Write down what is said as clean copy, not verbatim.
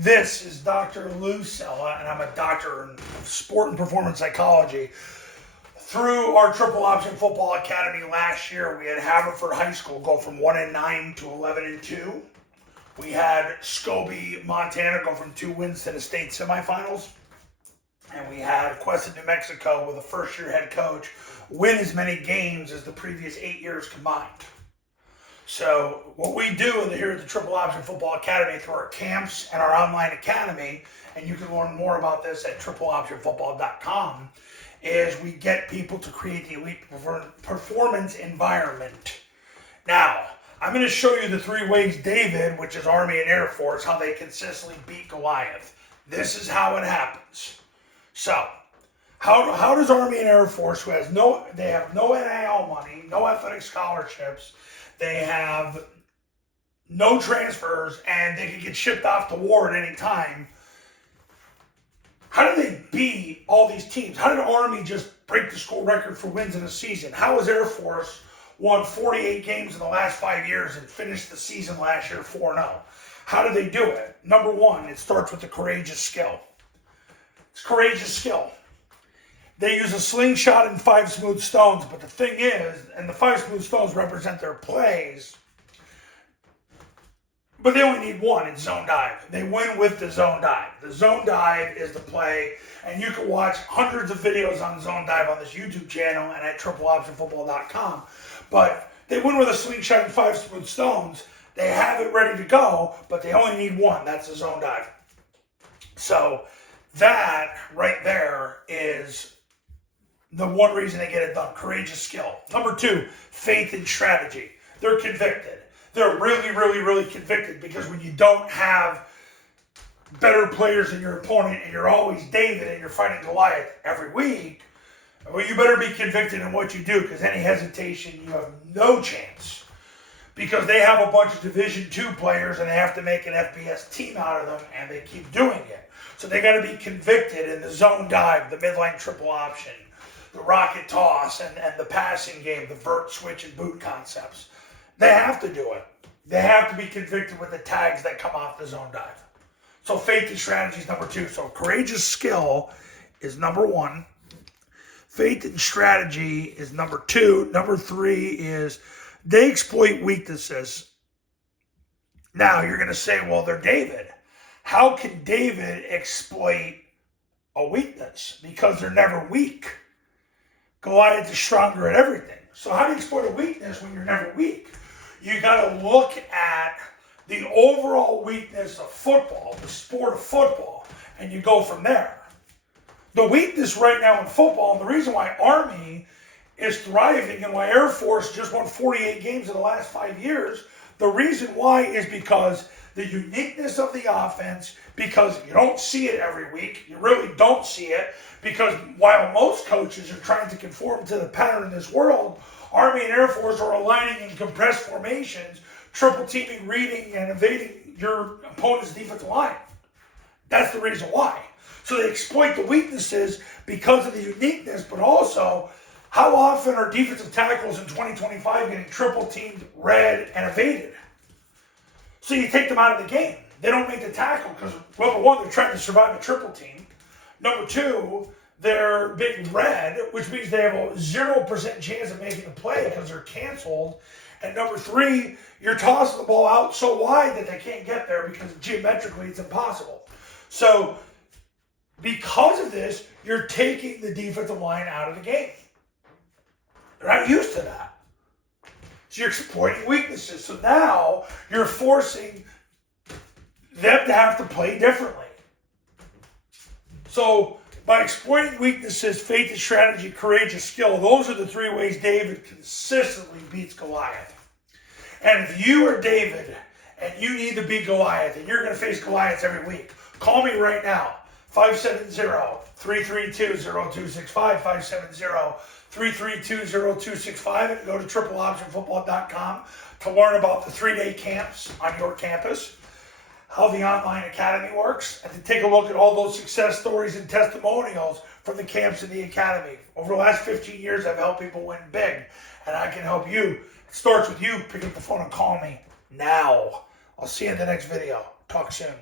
This is Dr. Lou Sella, and I'm a doctor in sport and performance psychology. Through our Triple Option Football Academy last year, we had Haverford High School go from 1-9 to 11-2. We had Scobie, Montana go from 2 wins to the state semifinals. And we had Cuesta, New Mexico, with a first-year head coach, win as many games as the previous 8 years combined. So what we do here at the Triple Option Football Academy through our camps and our online academy, and you can learn more about this at tripleoptionfootball.com, is we get people to create the elite performance environment. Now, I'm going to show you the 3 ways David, which is Army and Air Force, how they consistently beat Goliath. This is how it happens. So, how does Army and Air Force, they have no NIL money, no athletic scholarships, they have no transfers, and they can get shipped off to war at any time. How did they beat all these teams? How did Army just break the school record for wins in a season? How has Air Force won 48 games in the last 5 years and finished the season last year 4-0? How did they do it? Number one, it starts with the courageous skill. It's courageous skill. They use a slingshot and 5 smooth stones, but the thing is, and the 5 smooth stones represent their plays, but they only need one. It's zone dive. They win with the zone dive. The zone dive is the play, and you can watch hundreds of videos on zone dive on this YouTube channel and at tripleoptionfootball.com. But they win with a slingshot and 5 smooth stones. They have it ready to go, but they only need one. That's the zone dive. So that right there is the one reason they get it done. Courageous skill. Number 2, faith and strategy. They're convicted. They're really convicted, because when you don't have better players than your opponent and you're always David and you're fighting Goliath every week, well, you better be convicted in what you do, because any hesitation, you have no chance. Because they have a bunch of Division II players and they have to make an FBS team out of them, and they keep doing it. So they got to be convicted in the zone dive, the midline triple option, the rocket toss, and the passing game, the vert, switch, and boot concepts. They have to do it. They have to be convicted with the tags that come off the zone dive. So faith and strategy is number 2. So courageous skill is number 1. Faith and strategy is number 2. Number 3 is they exploit weaknesses. Now you're going to say, well, they're David. How can David exploit a weakness? Because they're never weak. Goliath is stronger at everything. So how do you exploit a weakness when you're never weak? You got to look at the overall weakness of football, the sport of football, and you go from there. The weakness right now in football, and the reason why Army is thriving and why Air Force just won 48 games in the last 5 years, the reason why is because the uniqueness of the offense, because you don't see it every week. You really don't see it, because while most coaches are trying to conform to the pattern in this world, Army and Air Force are aligning in compressed formations, triple teaming, reading, and evading your opponent's defensive line. That's the reason why. So they exploit the weaknesses because of the uniqueness, but also how often are defensive tackles in 2025 getting triple teamed, read, and evaded? So you take them out of the game. They don't make the tackle because, well, number 1, they're trying to survive a triple team. Number 2, they're being read, which means they have a 0% chance of making the play because they're canceled. And number 3, you're tossing the ball out so wide that they can't get there because geometrically it's impossible. So because of this, you're taking the defensive line out of the game. They're not used to that. So you're exploiting weaknesses. So now you're forcing them to have to play differently. So by exploiting weaknesses, faith and strategy, courageous skill, those are the 3 ways David consistently beats Goliath. And if you are David and you need to beat Goliath, and you're going to face Goliaths every week, call me right now, 570-332-0265, 570-332-0265, and go to tripleoptionfootball.com to learn about the 3-day camps on your campus, how the online academy works, and to take a look at all those success stories and testimonials from the camps in the academy. Over the last 15 years, I've helped people win big, and I can help you. It starts with you. Pick up the phone and call me now. I'll see you in the next video. Talk soon.